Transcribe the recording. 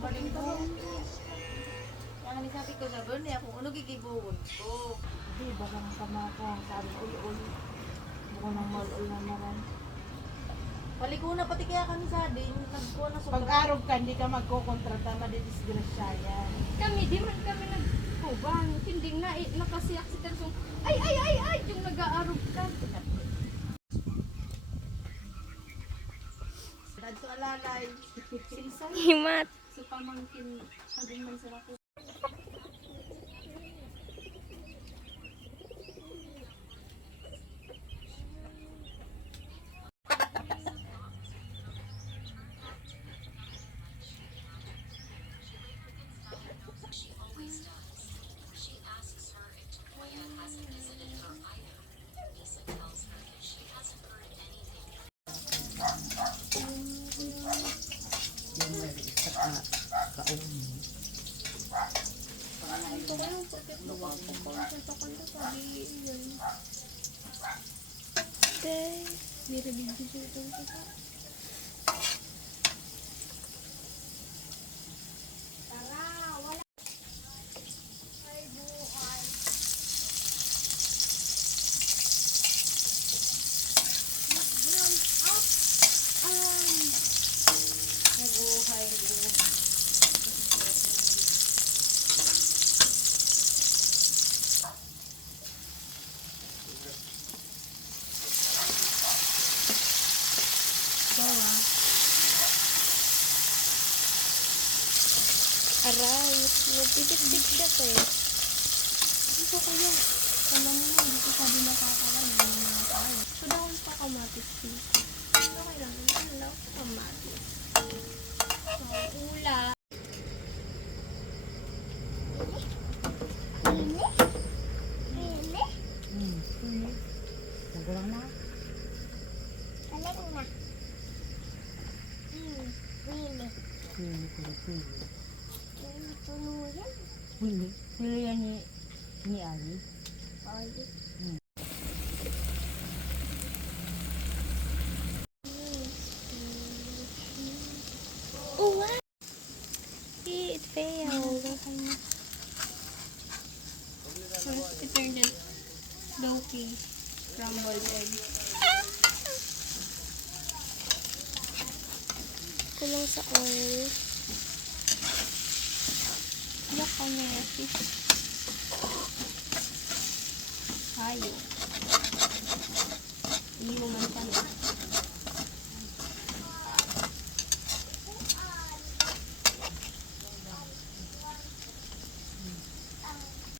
balik ko. Yang ni sabi ko gagon niya kung ano gigibuhon ko. Di bagang kamaka, sabi ul-ul. Buko ng mal-ul na naman. Balik ko na pati kaya kami sa din. Nagkuha na sobra. Pag-arog ka, hindi ka magkukontrata, madidisgrasya yan. Kami, di man kami nagkuban. Hindi na, nakasiyak si Tersong, ay, yung nag-aarog ka. Dadto alalay. Sinsay. Himat. Sa pamangkin, adin man sa ako. Okay. Aray, nagtitik-tik siya to eh. Ito kaya, alam mo, dito sabi nakakawan yung mga tayo. So, daw pa kamatis dito. Okay lang, daw pa kamatis. So, ula. Nagulang na. Pili yan ni Ali. Oh, what? It failed. First, detergent, doki, scrambled egg. Kulang sa oil. Yak ka na fish. Hayo. Hindi mo man